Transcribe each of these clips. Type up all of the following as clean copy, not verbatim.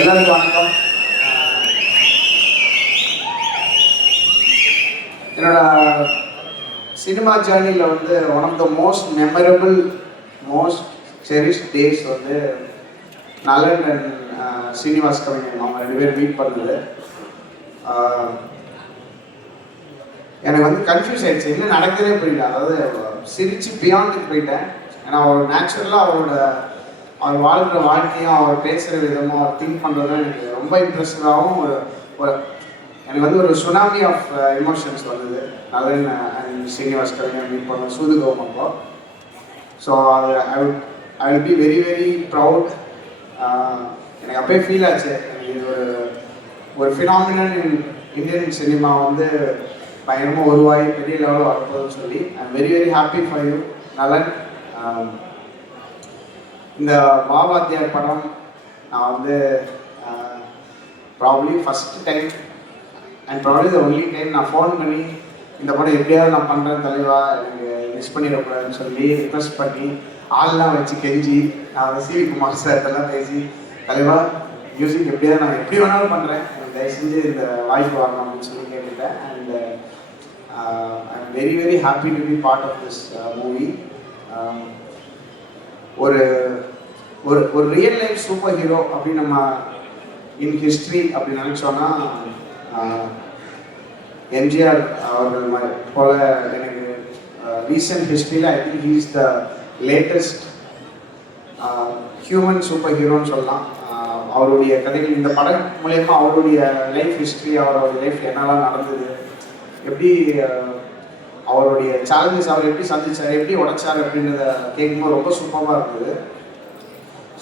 எல்லாருக்கும் வணக்கம். என்னோட சினிமா ஜேர்னியில் வந்து one of the most memorable most cherish days வந்து நலன் அண்ட் ஸ்ரீனிவாஸ் கவிஞன் அவங்க 2 பேரும் மீட் பண்ணது. எனக்கு வந்து கன்ஃபியூஸ் ஆகிடுச்சு, என்ன நடக்குதே புரியல. அதாவது சிரிச்சு பியாண்டுக்கு போயிட்டேன். ஏன்னா அவர் நேச்சுரலாக அவர் வாழ்கிற வாழ்க்கையும் அவர் பேசுகிற விதமும் அவர் திங்க் பண்ணுறதும் எனக்கு ரொம்ப இன்ட்ரெஸ்டாகவும் ஒரு எனக்கு வந்து ஒரு சுனாமி ஆஃப் எமோஷன்ஸ் வந்தது. நலன் அண்ட் ஸ்ரீனிவாஸ் கவிஞன் மீட் பண்ண சூதுகோம் அப்போ. So I will be very very proud. எனக்கு அப்போயே ஃபீல் ஆச்சு, எனக்கு இது ஒரு ஃபினாமினல் இந்தியன் சினிமா வந்து பயங்கரமாக உருவாகி பெரிய லெவலில் வரப்போகுதுன்னு சொல்லி ஐ am very very happy for you நலன். இந்த பாவாத்தியார் படம் நான் வந்து probably first time and probably the only time நான் ஃபோன் பண்ணி இந்த படம் எப்படியாவது நான் பண்ணுறேன் தலைவா, எனக்கு மிஸ் பண்ணிடக்கூடாதுன்னு சொல்லி ரிக்வெஸ்ட் பண்ணி ஆள்லாம் வச்சு கெஞ்சி நான் வந்து சிவி குமார் சார்ட்டெல்லாம் பேசி தலைவா மியூசிக் எப்படியாவது நான் எப்படி வேணாலும் பண்ணுறேன், எனக்கு தயவு செஞ்சு இந்த வாய்ப்பு வாங்கணும் அப்படின்னு சொல்லி கேட்டுட்டேன். And I am very very happy to be part of this movie. ஒரு ஒரு ரியல் லைஃப் சூப்பர் ஹீரோ அப்படின்னு நம்ம இன் ஹிஸ்ட்ரி அப்படி நினச்சோன்னா எம்ஜிஆர் அவர்கள் போல எனக்கு ரீசெண்ட் ஹிஸ்ட்ரியில் I think he is the latest human super ஹீரோன்னு சொல்லலாம். அவருடைய கதைகள் இந்த படம் மூலயமா அவருடைய லைஃப் ஹிஸ்ட்ரி, அவருடைய லைஃப் என்னெல்லாம் நடந்தது, எப்படி அவருடைய சேலஞ்சஸ் அவர் எப்படி சந்திச்சார், எப்படி உடைச்சார் அப்படின்றத கேட்கும்போது ரொம்ப சூப்பராக இருந்தது.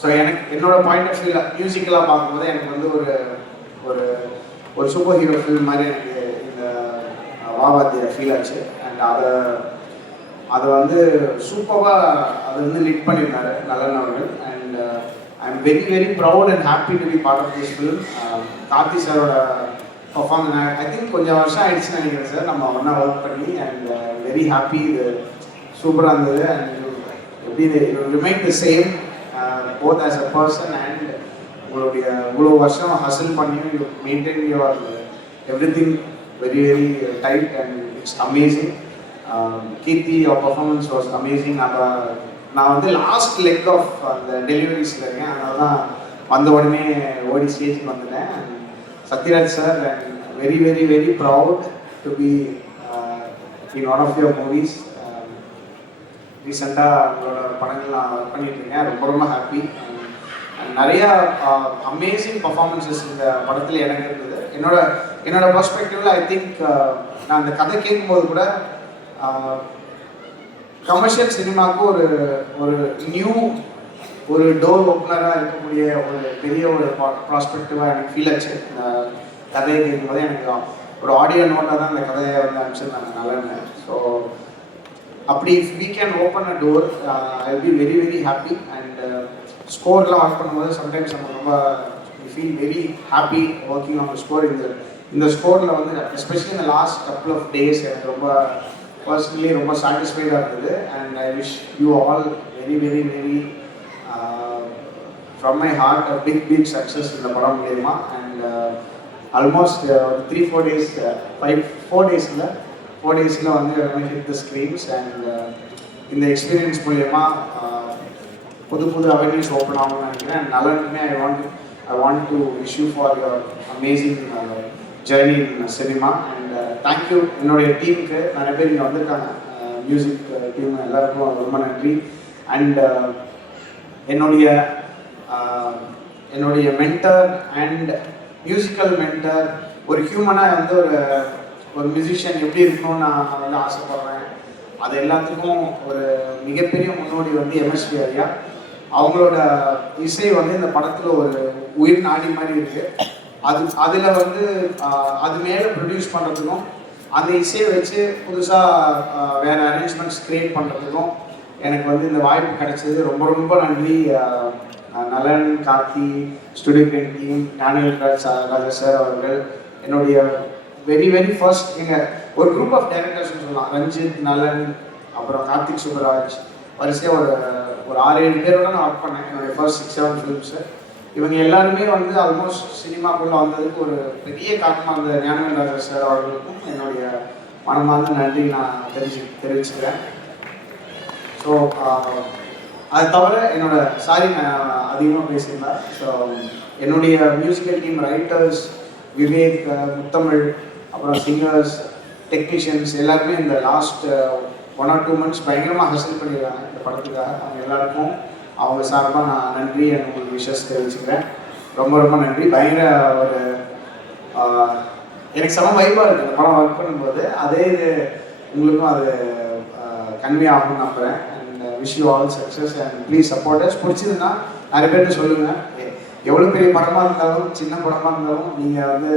ஸோ எனக்கு என்னோட பாயிண்ட் ஆஃப் வியூவில் மியூசிக்கலாக பார்க்கும்போது எனக்கு வந்து ஒரு ஒரு சூப்பர் ஹீரோ ஃபில்ம் மாதிரி எனக்கு இந்த வாவாத்தியார் ஃபீல் ஆச்சு. அண்ட் அதை வந்து சூப்பராக அதை வந்து லீட் பண்ணியிருந்தாரு நலன் அவர்கள். And I am very very proud and happy to be part of this film. Karthi சாரோட பர்ஃபார்மன்ஸ் ஐ திங்க் கொஞ்சம் வருஷம் ஆயிடுச்சுன்னு நினைக்கிறேன் சார் நம்ம ஒன்றா ஒர்க் பண்ணி. அண்ட் வெரி ஹாப்பி, இது சூப்பராக இருந்தது. அண்ட் எப்படி remain the same both as a person and உங்களுடைய இவ்வளோ வருஷம் ஹசில் பண்ணி you maintain your everything very very tight and it's amazing. Keerthi your performance was amazing. அப்போ நான் வந்து லாஸ்ட் லெக் ஆஃப் அந்த டெலிவரிஸில் இருக்கேன், அதனால தான் வந்த உடனே ஓடி ஸ்டேஜுக்கு வந்துட்டேன். Sathyaraj sir, and very very very proud to be in one of your movies. ரீசெண்டாக உங்களோட படங்கள் நான் ஒர்க் பண்ணிட்டு இருக்கேன், ரொம்ப ரொம்ப ஹாப்பி. நிறையா அமேசிங் பர்ஃபார்மன்ஸஸ் இந்த படத்தில் எனக்கு இருந்தது. என்னோட பர்ஸ்பெக்டிவில் ஐ திங்க் நான் அந்த கதை கேட்கும்போது கூட கமர்ஷியல் சினிமாவுக்கு ஒரு நியூ ஒரு டோர் ஓப்பனராக இருக்கக்கூடிய ஒரு பெரிய ஒரு ப்ராஸ்பெக்டிவாக எனக்கு ஃபீல் ஆச்சு. இந்த கதையை கேட்கும்போது எனக்கு ஒரு ஆடியோ நோட்டாக தான் இந்த கதையை வந்து அனுப்பிச்சிருந்தாங்க நலன்னு. ஸோ அப்படி if we can open a door I will be very very happy. And ஸ்கோர்லாம் ஒர்க் பண்ணும்போது சம்டைம்ஸ் நம்ம ரொம்ப feel very happy working on the score. இந்த ஸ்கோரில் வந்து எஸ்பெஷலி இந்த லாஸ்ட் கப்புள் ஆஃப் டேஸ் எனக்கு ரொம்ப பர்சனலி ரொம்ப சாட்டிஸ்ஃபைடாக இருந்தது. And I wish you all very very very from my heart a big success in the படம் மூலமா. அண்ட் ஆல்மோஸ்ட் 3-4 days 4 daysல வந்து hit the screens. அண்ட் இந்த எக்ஸ்பீரியன்ஸ் மூலமா புது அவென்யூஸ் ஓப்பன் ஆகும்னு நினைக்கிறேன். நலனுமே I want to wish you for your amazing journey in cinema. And thank you என்னுடைய டீமுக்கு, நிறைய பேர் இங்கே வந்திருக்காங்க, மியூசிக் டீம் எல்லாருக்கும் ரொம்ப நன்றி. அண்ட் என்னுடைய மென்டர் அண்ட் மியூசிக்கல் மென்டர், ஒரு ஹியூமனாக வந்து ஒரு மியூசிஷியன் எப்படி இருக்கணும்னு நான் வந்து ஆசைப்படுறேன். அது எல்லாத்துக்கும் ஒரு மிகப்பெரிய முன்னோடி வந்து எம்எஸ்வி ஐயா. அவங்களோட இசை வந்து இந்த படத்தில் ஒரு உயிர் நாடி மாதிரி இருக்குது. அதில் வந்து அது மேலே ப்ரொடியூஸ் பண்ணுறதுக்கும் அந்த இசையை வச்சு புதுசாக வேறு அரேஞ்ச்மெண்ட்ஸ் க்ரியேட் பண்ணுறதுக்கும் எனக்கு வந்து இந்த வாய்ப்பு கிடைச்சது. ரொம்ப ரொம்ப நன்றி Nalan, Karthi, studio green team, Gnanavel Raja sir அவர்கள். என்னுடைய வெரி வெரி ஃபர்ஸ்ட் எங்கள் ஒரு குரூப் ஆஃப் டைரக்டர்ஸ்னு சொல்லலாம். ரஞ்சித், நலன், அப்புறம் கார்த்திக் சுப்பராஜ், வரிசையாக ஒரு 6-7 பேரோட நான் ஒர்க் பண்ணேன் என்னுடைய ஃபர்ஸ்ட் 6-7 ஃபிலிம்ஸு. இவங்க எல்லாருமே வந்து ஆல்மோஸ்ட் சினிமாக்குள்ளே வந்ததுக்கு ஒரு பெரிய காரணமாக அந்த ஞானவேல் ராஜா சார் அவர்களுக்கும் என்னுடைய மனமார்ந்த நன்றி நான் தெரிவிச்சுக்கிறேன். ஸோ அது தவிர என்னோட சாரி நான் அதிகமாக பேசியிருந்தேன். ஸோ என்னுடைய மியூசிக்கல் டீம் ரைட்டர்ஸ் விவேக், முத்தமிழ், அப்புறம் சிங்கர்ஸ், டெக்னீஷியன்ஸ் எல்லாருமே இந்த லாஸ்ட் 1 or 2 months பயங்கரமாக ஹசல் பண்ணிடுறாங்க இந்த படத்துக்காக. அவங்க எல்லாருக்கும் அவங்க சார்பாக நான் நன்றி உங்களுக்கு விஷஸ் தெரிவிச்சுக்கிறேன். ரொம்ப ரொம்ப நன்றி. பயங்கர ஒரு எனக்கு செம வைப்பாக இருக்குது இந்த படம் ஒர்க் பண்ணும்போது. அதே இது உங்களுக்கும் அது கன்வே ஆகும்னு நம்புகிறேன். And wish you all success and please supporters. பிடிச்சதுன்னா நிறைய பேர்ட்டு சொல்லுங்கள். எவ்வளோ பெரிய படமாக இருந்தாலும் சின்ன படமாக இருந்தாலும் நீங்கள் வந்து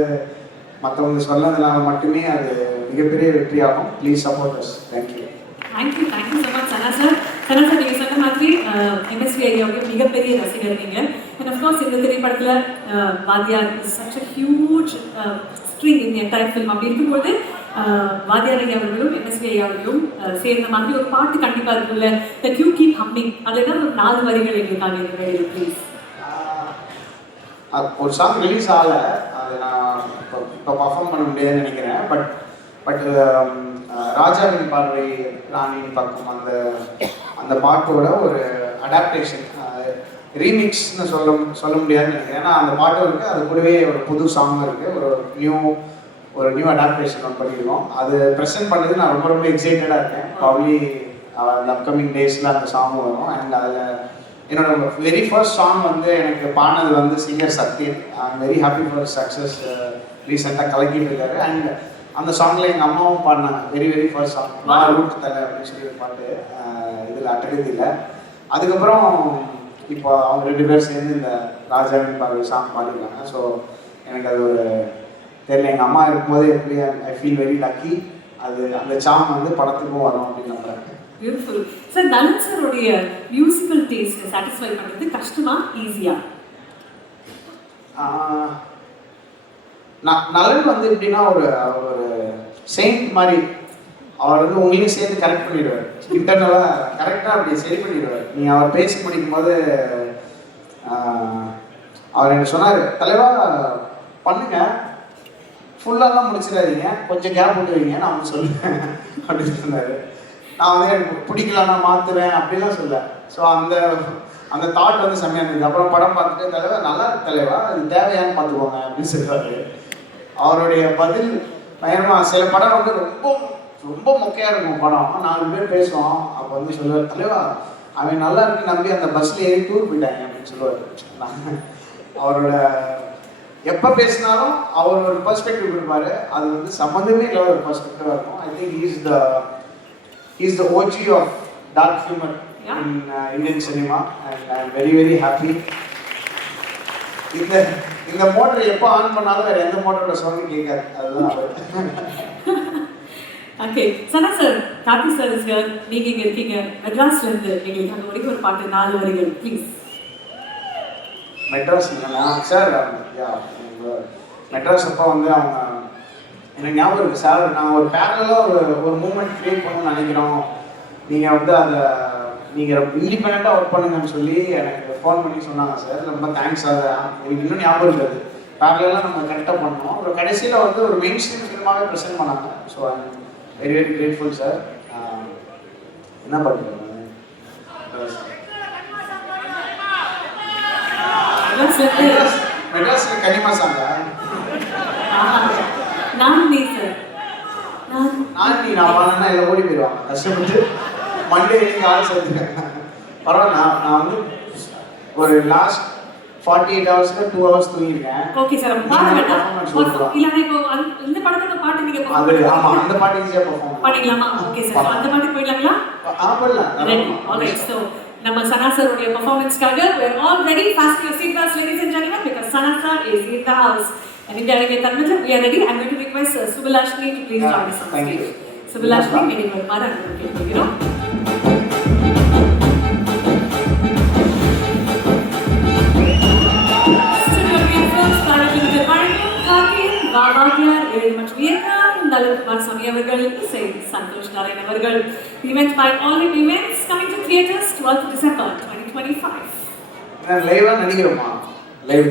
மற்றவங்க சொன்னதுனால மட்டுமே அது மிகப்பெரிய வெற்றியாகும். Please supporters. Thank you. Thank you so much Sana sir. Sana sir நீங்கள் சொன்ன மாதிரி எம்எஸ்வி ஐயாவுடைய மிகப்பெரிய ரசிகர் நீங்கள். அண்ட் அஃப்கோர்ஸ் இந்த திரைப்படத்தில் வாத்தியார் is such a huge string in entire film. அப்படி இருக்கும்போது வாத்தியார் ஐயா அவர்களும் எம்எஸ்வி ஐயா அவர்களும் சேர்ந்த மாதிரி ஒரு பாட்டு கண்டிப்பாக இருக்குல்ல, தட் யூ கீப் ஹம்மிங். அதுதான் ஒரு 4 வரிகள் எங்களுக்காக இருக்கிறது ப்ளீஸ். ஒரு சாங் ரிலீஸ் ஆகலை, அது நான் இப்போ பர்ஃபார்ம் பண்ண முடியாதுன்னு நினைக்கிறேன். பட் ராஜாவின் பார்வை ராணியின் பக்கம் அந்த பாட்டோட ஒரு அடாப்டேஷன் ரீமிக்ஸ்னு சொல்ல முடியாதுன்னு நினைக்கிறேன். ஏன்னா அந்த பாட்டும் இருக்குது, அது கூடவே ஒரு புது சாங்கும் இருக்குது, ஒரு நியூ அடாப்டேஷன் ஒன்று பண்ணியிருக்கோம். அது ப்ரெசென்ட் பண்ணது நான் ரொம்ப ரொம்ப எக்ஸைட்டடாக இருக்கேன். ப்ராப்ளி அந்த அப்கமிங் டேஸில் அந்த சாங் வரும். அண்ட் அதில் என்னோட வெரி ஃபர்ஸ்ட் சாங் வந்து எனக்கு பாடினது வந்து singer Sathyan. I am very happy for success. ரீசெண்டாக கலக்கிட்டு இருக்காரு. அண்ட் அந்த சாங்கில் எங்கள் அம்மாவும் பாடினாங்க. வெரி ஃபர்ஸ்ட் சாங் நான் ரூட் தலை அப்படின்னு சொல்லி ஒரு பாட்டு இதில் அட்டகதியில். அதுக்கப்புறம் இப்போ அவங்க 2 பேர் சேர்ந்து இந்த ராஜாவின் பார்வை சாங் பாடிருக்காங்க. ஸோ எனக்கு அது ஒரு தெரியல, எங்கள் அம்மா இருக்கும்போது எப்படி ஐ ஃபீல் வெரி லக்கி. அது அந்த சாங் வந்து படத்துக்கும் வரும் அப்படின்னு நம்புறேன். Beautiful sir. நலன் சாருடைய மியூசிக்கல் டேஸ்ட் சாட்டிஸ்ஃபை பண்ணுறது கஷ்டமா ஈஸியா? நலன் வந்து எப்படின்னா ஒரு செயின்ட் மாதிரி. அவர் வந்து உங்களையும் சேர்த்து கரெக்ட் பண்ணிடுவார். இன்டர்னலாக கரெக்டாக அப்படி சரி பண்ணிடுவார். நீங்கள் அவர் பேசி முடிக்கும் போது அவர் எனக்கு சொன்னார், தலைவா பண்ணுங்க, ஃபுல்லாலாம் முடிச்சிடாதீங்க, கொஞ்சம் கேப் விட்டுவீங்க, நான் வந்து சொல்லுவேன் அப்படின்னு சொன்னார். நான் வந்து எனக்கு பிடிக்கலன்னா மாற்றுவேன் அப்படிலாம் சொல்ல. ஸோ அந்த தாட் வந்து செம்மையாக இருந்தது. அப்புறம் படம் பார்த்துட்டு தலைவா நல்லா இருக்கு தலைவா, அது தேவையான்னு பார்த்துக்கோங்க அப்படின்னு சொல்லுவார். அவருடைய பதில் பயங்கரமாக. சில படம் வந்து ரொம்ப மொக்கையாக இருக்கும் படம், 4 பேர் பேசுவோம். அப்போ வந்து சொல்லுவார், தலைவா அவன் நல்லா இருக்கு நம்பி அந்த பஸ்ஸில் ஏறி டூர் போயிட்டாங்க அப்படின்னு சொல்லுவார். அவரோட எப்போ பேசினாலும் அவர் ஒரு பெர்ஸ்பெக்டிவ் கொடுப்பாரு. அது வந்து சம்மந்தமே இல்லாத ஒரு பெர்ஸ்பெக்டிவாக இருக்கும். I think he's the OG of dark humor in Indian cinema, and I'm very happy. இந்த மோட்டர் எப்போ ஆன் பண்ணாலும் வேறு எந்த மோட்டரோட சவுண்ட் கேட்காது. அதுதான் ஓகே. சனா சார், கார்த்தி சார் சார், நீங்கள் இங்கே இருக்கீங்க மெட்ராஸ்லேருந்து, எங்களுக்கு அந்த வரைக்கும் ஒரு பாட்டு 4 வரிகள் ப்ளீஸ். மெட்ராஸ் சார், மெட்ராஸ் அப்போ வந்து அவங்க எனக்கு ஞாபகம் இருக்குது சார். நாங்கள் ஒரு பேரலாக ஒரு மூமெண்ட் க்ரியேட் பண்ணணும்னு நினைக்கிறோம், நீங்கள் வந்து அதை நீங்கள் இண்டிபெண்ட்டாக ஒர்க் பண்ணுங்கன்னு சொல்லி எனக்கு ஃபோன் பண்ணி சொன்னாங்க சார். ரொம்ப தேங்க்ஸ். அதை எனக்கு இன்னும் ஞாபகம் இருக்காது. பேரலாக நம்ம கரெக்டாக பண்ணோம். அப்புறம் கடைசியில் வந்து ஒரு மெயின் ஸ்ட்ரீம் ஃபிலிமாகவே ப்ரெசென்ட் பண்ணாங்க. So I am very grateful sir. என்ன பண்ணுறேன் மெட்ராஸில் கனிமா சாங்கா? நான் பாடினா எல்லாம் ஓடி போயிடுவாங்க கஷ்டப்பட்டு. மண்டே நீங்கள் ஆள் சேர்த்துருக்காங்க. பரவாயில்ல. நான் வந்து ஒரு லாஸ்ட் 48 ஹவர்ஸ்க்கு 2 ஹவர்ஸ் தூங்கிருக்கேன். Okay sir. இந்த படத்தோட பாட்டு நீங்க ஆமாம், அந்த பாட்டு ஈஸியாக பெர்ஃபார்ம் பண்ணிடலாமா? ஓகே சார், அந்த பாட்டு போயிடலாங்களா? போயிடலாம். ஆல்ரைட். ஸோ நம்ம சனா சாருடைய பெர்ஃபார்மன்ஸ்க்காக we are all ready. Fasten your seatbelts ladies and gentlemen, because Sana sir is in the house. And in the Tamil, we are ready. I'm going to request Subhalashni to please join us on stage. Subhalashni, meaning for Mara, you know. Studio reinforced, starting with Karthi, Vaavadyar, மற்றும் இயக்கம் நலன்குமார் சாமி அவர்கள், இசை சந்தோஷ் நாராயண் அவர்கள். Event by All In Events, coming to theatres 12th December 2025. லைவா நடிக்கிறோமா? Live